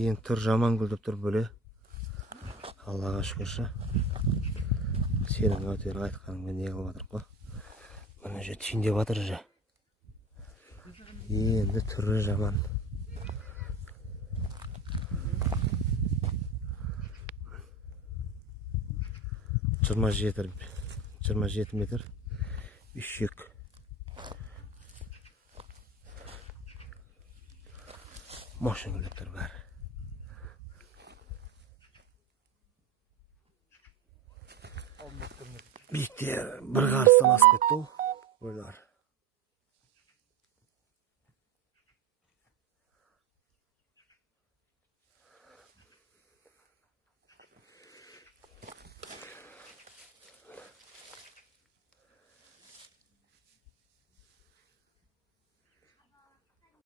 Енді тұр жаман гүлдеп тұр бөле. Аллаға шүкірші. Сенің өтері айтқаныңға не қылып жатыр қой. Мұны же түйіндеп жатыр же. Енді түрі жаман. Жиырма жеті метр. Үшек. Машин гүлдеп тұр бәрі. Биікте бір қарыстан асып кетті ол. Ойлар.